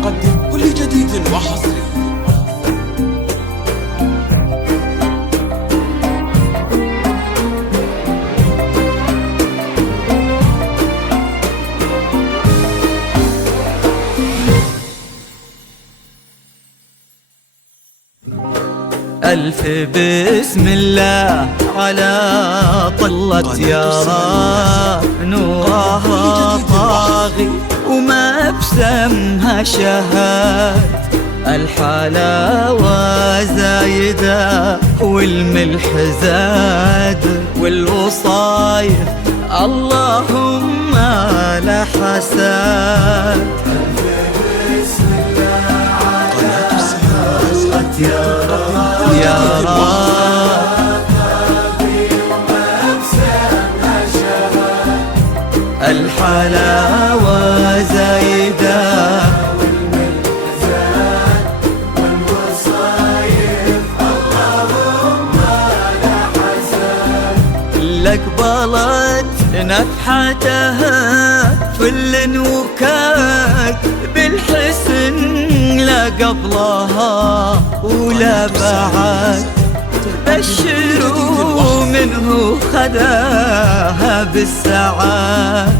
تقدم كل جديد وحصري. ألف بسم الله على طلة يا نورها طاغي وما بسمها شهاد، الحلاوة زايدة والملح زاد والوصايف اللهم لا حساد. يا الحلاوة زايدة والوصايف اللهم لا حسد، لك بلت نفحتها فل وكاك بالحسن لا قبلها ولا بعد، بشروا منه خداها بالسعاد.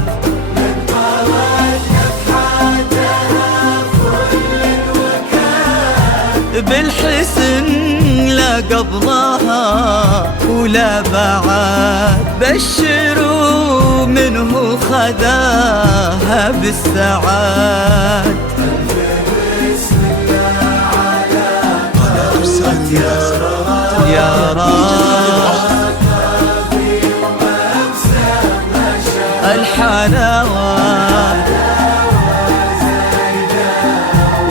بالحسن لا قبلها ولا بعد، بشروا منه خداها بالسعاد. يا الحلاوة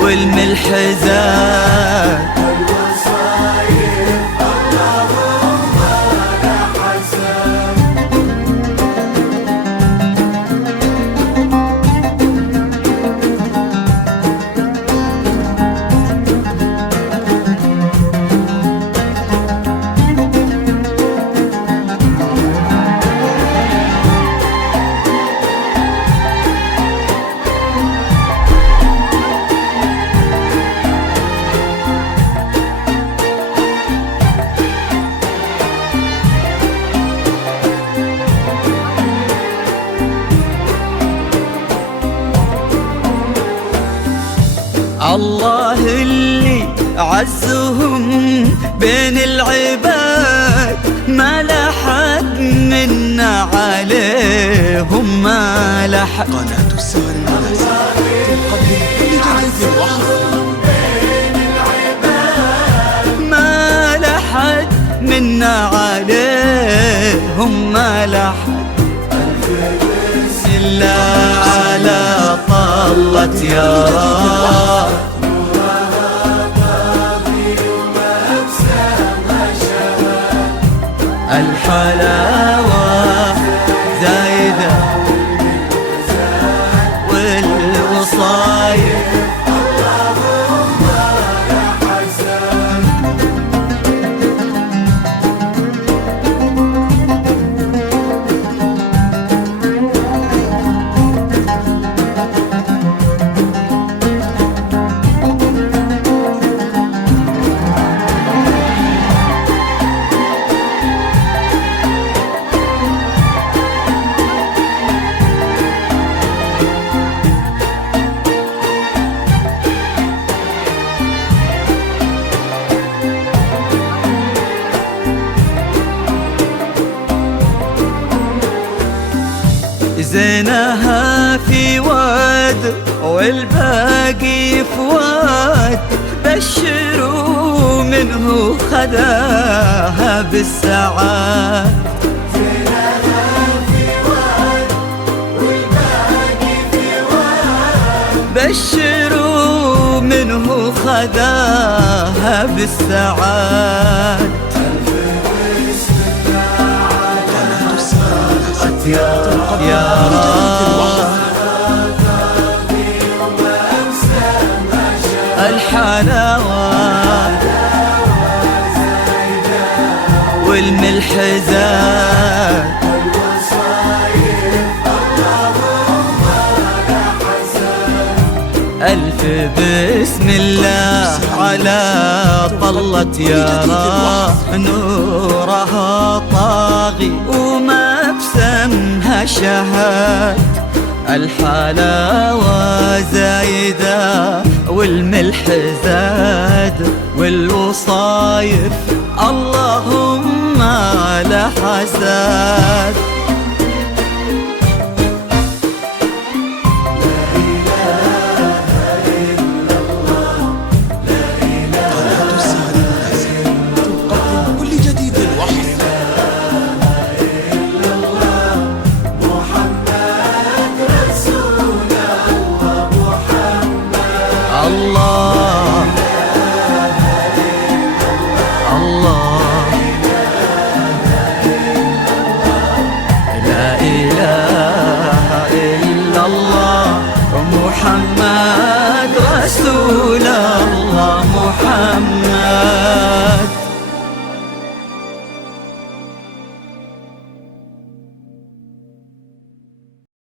والملح زاد الله اللي عزهم بين العباد، ما لحد منا عليهم ما لحد. قناة السهر المناسبة تقدم كل جديد وحصري. ما لحد منا عليهم ما لحد، إلا على طلة يا الحلاوة زايدة والوصايف اللهم لا حسد. زينها في واد والباقي في واد، بشروا منه خداها بالسعاد. زينها في واد والباقي في واد، بشروا منه خداها بالسعاد. يا الحلاوة والملح زاد ألف بسم الله على طلة يارا نورها طاغي وما بسمها شهاد الحلاوة زايدة والملح زاد والوصايف اللهم لا حساد